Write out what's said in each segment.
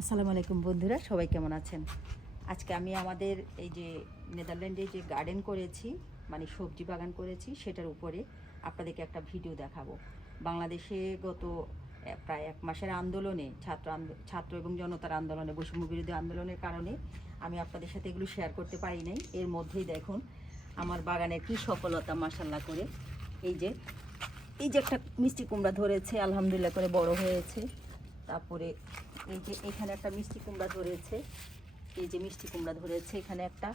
আসসালামু আলাইকুম বন্ধুরা, সবাই কেমন আছেন? আজকে আমি আমাদের এই যে নেদারল্যান্ডে যে গার্ডেন করেছি মানে সবজি বাগান করেছি, সেটার উপরে আপনাদেরকে একটা ভিডিও দেখাবো। বাংলাদেশে গত প্রায় এক মাসের আন্দোলনে, ছাত্র ছাত্র এবং জনতার আন্দোলনে, বৈষম্য বিরোধী আন্দোলনের কারণে আমি আপনাদের সাথে এগুলো শেয়ার করতে পারি নাই। এর মধ্যেই দেখুন, আমার বাগানের কি সফলতা মাসাল্লাহ করে। এই যে এই যে একটা মিষ্টি কুমড়া ধরেছে, আলহামদুলিল্লাহ করে বড় হয়েছে। তারপরে এই যে এখানে একটা মিষ্টি কুমড়া ধরেছে। এই যে মিষ্টি কুমড়া ধরেছে এখানে একটা।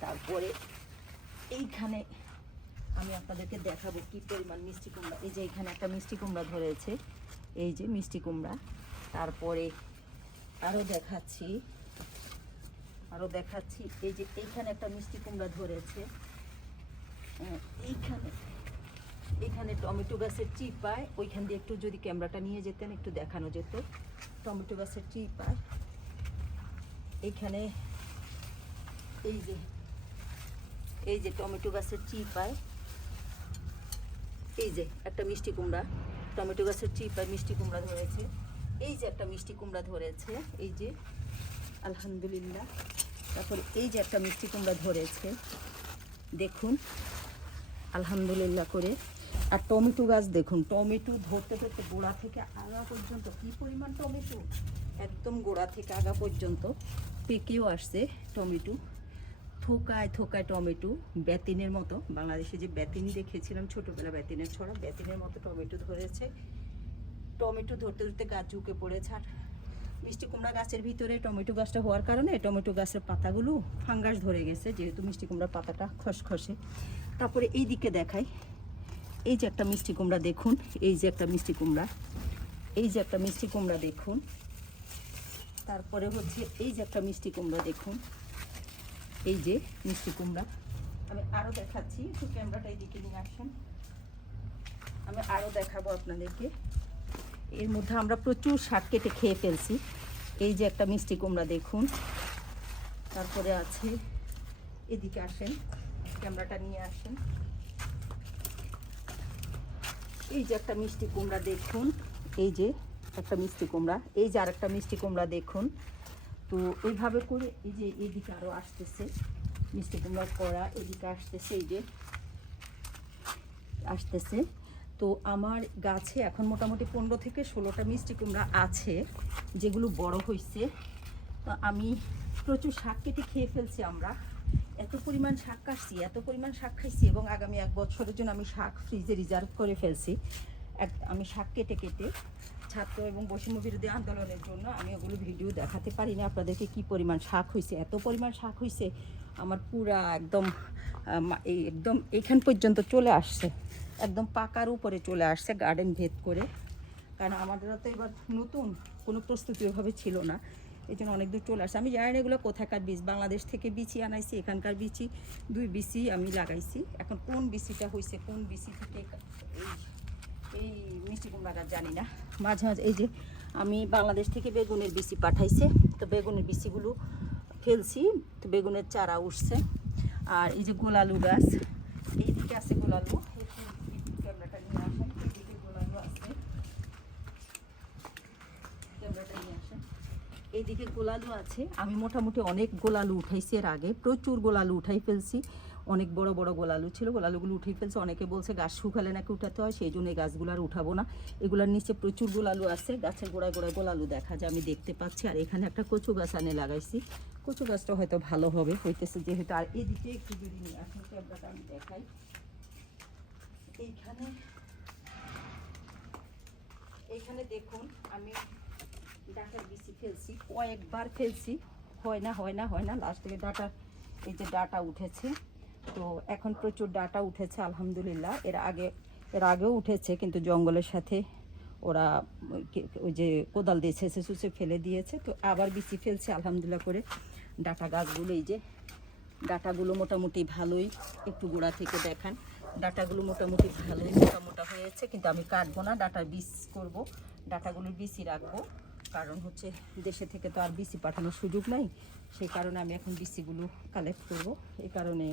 তারপরে এইখানে আমি আপনাদেরকে দেখাবো কি পরিমাণ মিষ্টি কুমড়া। এই যে এখানে একটা মিষ্টি কুমড়া ধরেছে। এই যে মিষ্টি কুমড়া। তারপরে আরও দেখাচ্ছি। আরও দেখাচ্ছি। এই যে এইখানে একটা মিষ্টি কুমড়া ধরেছে। হ্যাঁ, এইখানে। এখানে টমেটো গাছের চিপায়, ওইখান দিয়ে একটু যদি ক্যামেরাটা নিয়ে যেতেন, একটু দেখানো যেত। টমেটো গাছের চিপায়। এইখানে এই যে এই যে টমেটো গাছের চিপায়, এই যে একটা মিষ্টি কুমড়া। টমেটো গাছের চিপায় মিষ্টি কুমড়া ধরেছে। এই যে একটা মিষ্টি কুমড়া ধরেছে, এই যে, আলহামদুলিল্লাহ। তারপরে এই যে একটা মিষ্টি কুমড়া ধরেছে, দেখুন, আলহামদুলিল্লাহ করে। আর টমেটো গাছ দেখুন, টমেটো ধরতে ধরতে গোড়া থেকে আগা পর্যন্ত, কি পরিমাণ টমেটো? একদম গোড়া থেকে আগা পর্যন্ত পেকেও আসছে টমেটো। থোকায় থোকায় টমেটো, বেতিনের মতো। বাংলাদেশে যে বেতিন দেখেছিলাম ছোটোবেলা, বেতিনের ছড়া, বেতিনের মতো টমেটো ধরেছে। টমেটো ধরতে ধরতে গাছ ঝুঁকে পড়েছে। আর মিষ্টি কুমড়া গাছের ভিতরে টমেটো গাছটা হওয়ার কারণে টমেটো গাছের পাতাগুলো ফাঙ্গাস ধরে গেছে, যেহেতু মিষ্টি কুমড়ার পাতাটা খসখসে। তারপরে এই দিকে দেখাই। এই যে একটা মিষ্টি কুমড়া দেখুন, এই যে একটা মিষ্টি কুমড়া, এই যে একটা মিষ্টি কুমড়া দেখুন, তারপরে হচ্ছে এই যে একটা মিষ্টি কুমড়া দেখুন, এই যে মিষ্টি কুমড়া। আমি আরও দেখাচ্ছি, একটু ক্যামেরাটা এইদিকে নিয়ে আসেন। আমি আরও দেখাবো আপনাদেরকে। এর মধ্যে আমরা প্রচুর শাক কেটে খেয়ে ফেলছি। এই যে একটা মিষ্টি কুমড়া দেখুন। তারপরে আছে, এদিকে আসেন, ক্যামেরাটা নিয়ে আসেন। এই যে একটা মিষ্টি কুমড়া দেখুন। এই যে একটা মিষ্টি কুমড়া, এই যে আরেকটা মিষ্টি কুমড়া দেখুন। তো এইভাবে করে এই যে এদিকে আরও আসতেছে, মিষ্টি কুমড়া করা এদিকে আসতেছে, এই যে আসতেছে। তো আমার গাছে এখন মোটামুটি পনেরো থেকে ষোলোটা মিষ্টি কুমড়া আছে, যেগুলো বড় হয়েছে তো আমি প্রচুর শাক কেটে খেয়ে ফেলছি আমরা। এত পরিমাণ শাক কাটছি, এত পরিমাণ শাক খাইছি এবং আগামী এক বছরের জন্য আমি শাক ফ্রিজে রিজার্ভ করে ফেলছি। এক, আমি শাক কেটে কেটে ছাত্র এবং বৈষম্য বিরোধী আন্দোলনের জন্য আমি ওগুলো ভিডিও দেখাতে পারি না। আপনাদেরকে কি পরিমাণ শাক হয়েছে এত পরিমাণ শাক হয়েছে আমার পুরা একদম একদম এইখান পর্যন্ত চলে আসছে। একদম পাকার উপরে চলে আসছে গার্ডেন ভেদ করে। কারণ আমাদের তো এবার নতুন, কোনো প্রস্তুতি ওভাবে ছিল না। এই জন্য অনেক দূর চলে আসছে। আমি জানি না এগুলো কোথাকার বীজ। বাংলাদেশ থেকে বিচি আনাইছি, এখানকার বিচি, দুই বিচি আমি লাগাইছি। এখন কোন বিচিটা হয়েছে কোন বিচি থেকে এই মিষ্টি কুমড়া গাছ জানি না। মাঝে মাঝে এই যে আমি বাংলাদেশ থেকে বেগুনের বিচি পাঠাইছে, তো বেগুনের বিচিগুলো ফেলছি, তো বেগুনের চারা উঠছে। আর এই যে গোলালু গাছ এই এইদিকে আছে গোলালু একটু ক্যামেরাটা নিয়ে আসেন এইদিকে গোলালু আছে ক্যামেরাটা নিয়ে আসেন এইদিকে গোলালু আছে। আমি মোটামুটি অনেক গোলালু উঠাইছি এর আগে। প্রচুর গোলালু উঠাই ফেলছি। অনেক বড় বড় গোলালু ছিল। গোলালুগুলো উঠেই ফেলছে। অনেকে বলছে গাছ শুকালে নাকি উঠাতে হয়, সেই জন্য এই গাছগুলো আর উঠাবো না। এগুলোর নিচে প্রচুর গোলালু আছে। গাছের গোড়ায় গোড়ায় গোলালু দেখা যায়, আমি দেখতে পাচ্ছি। আর এখানে একটা কচু গাছ আনে লাগাইছি। কচু গাছটা হয়তো ভালো হবে, হইতেছে যেহেতু। আর এদিকে একটু যদি নিয়ে আসুন ক্যামেরাটা আমি দেখাই। এইখানে এইখানে দেখুন, আমি ডাটার বিচি ফেলছি, কয়েকবার ফেলছি। হয় না হয় না হয় না লাস্ট থেকে ডাটা, এই যে ডাটা উঠেছে, তো এখন প্রচুর ডাটা উঠেছে, আলহামদুলিল্লাহ। এর আগে, এর আগেও উঠেছে, কিন্তু জঙ্গলের সাথে ওরা ওই যে কোদাল দিয়ে ছেঁচে চুচে ফেলে দিয়েছে, তো আবার বিচি ফেলছে, আলহামদুলিল্লাহ করে। ডাটা গাছগুলো, এই যে ডাটাগুলো মোটামুটি ভালোই, একটু গোড়া থেকে দেখান। ডাটাগুলো মোটামুটি ভালোই মোটা মোটা হয়েছে, কিন্তু আমি কাটবো না ডাটার বীজ করব ডাটাগুলোর বীজই রাখব। কারণ হচ্ছে দেশে থেকে তো আর বিসি পাঠানোর সুযোগ নাই। সেই কারণে আমি এখন বিসিগুলো কালেক্ট করব। এই কারণে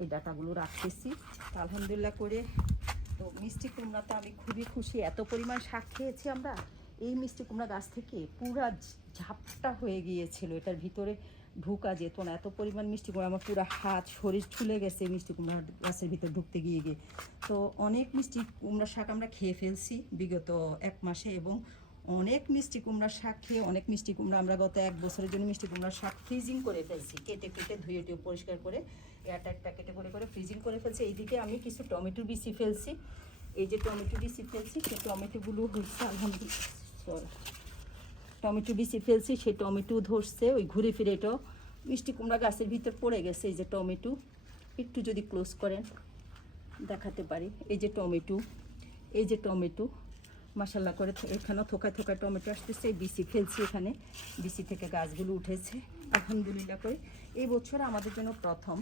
এই ডাটাগুলো রাখতেছি। আলহামদুলিল্লাহ করে তো মিষ্টি কুমড়া তো আমি খুবই খুশি। এত পরিমাণ শাক খেয়েছি আমরা। এই মিষ্টি কুমড়া গাছ থেকে পুরা ঝাপটা হয়ে গিয়েছিল। এটার ভিতরে ঢুকা যেত না। এত পরিমাণ মিষ্টি কুমড়া, আমার পুরো হাত, শরীর ছুলে গেছে মিষ্টি কুমড়া গাছের ভিতর ঢুকতে গিয়ে গিয়ে। তো অনেক মিষ্টি কুমড়া শাক আমরা খেয়ে ফেলছি বিগত এক মাসে এবং অনেক মিষ্টি কুমড়ার শাক খেয়ে, অনেক মিষ্টি কুমড়া আমরা গত এক বছরের জন্য মিষ্টি কুমড়া শাক ফ্রিজিং করে ফেলছি। কেটে কেটে ধুয়ে টুয়ে পরিষ্কার করে এয়ারটাইট প্যাকেটে করে করে ফ্রিজিং করে ফেলছি। এইদিকে আমি কিছু টমেটো বিচি ফেলছি। এই যে টমেটো বিচি ফেলছি, সেই টমেটোগুলো হচ্ছে আলহামদুলিল্লাহ টমেটো বিচি ফেলছি, সেই টমেটো ধরছে, ওই ঘুরে ফিরে এটা মিষ্টি কুমড়া গাছের ভিতর পড়ে গেছে। এই যে টমেটো, একটু যদি ক্লোজ করেন, দেখাতে পারি। এই যে টমেটো, এই যে টমেটো মশাল্লা করে এখানেও থোকায় থোকায় টমেটো আসতেছে বিসি ফেলছি এখানে। বিসি থেকে গাছগুলো উঠেছে, আলহামদুলিল্লাহ করে। এই বছর আমাদের জন্য প্রথম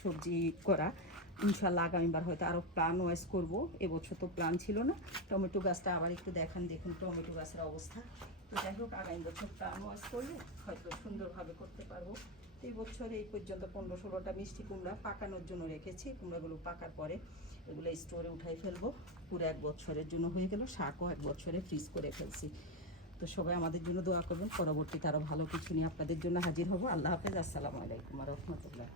সবজি করা। ইনশাল্লাহ আগামীবার হয়তো আরও প্ল্যান ওয়াইজ করব। এবছর তো প্ল্যান ছিল না। টমেটো গাছটা আবার একটু দেখান, দেখুন টমেটো গাছের অবস্থা। তো যাই হোক, আগামী বছর প্ল্যান ওয়াইজ করলে হয়তো সুন্দরভাবে করতে পারব। এই বছর এই পর্যন্ত পনেরো ষোলোটা মিষ্টি কুমড়া পাকানোর জন্য রেখেছি। কুমড়াগুলো পাকার পরে এগুলো স্টোরে উঠাই ফেলব। পুরো এক বছরের জন্য হয়ে গেল, শাকও এক বছরে ফ্রিজ করে ফেলছি। তো সবাই আমাদের জন্য দোয়া করবেন, পরবর্তীতে আরও ভালো কিছু নিয়ে আপনাদের জন্য হাজির হব। আল্লাহ হাফেজ, আসসালামু আলাইকুম রহমতুল্লাহ।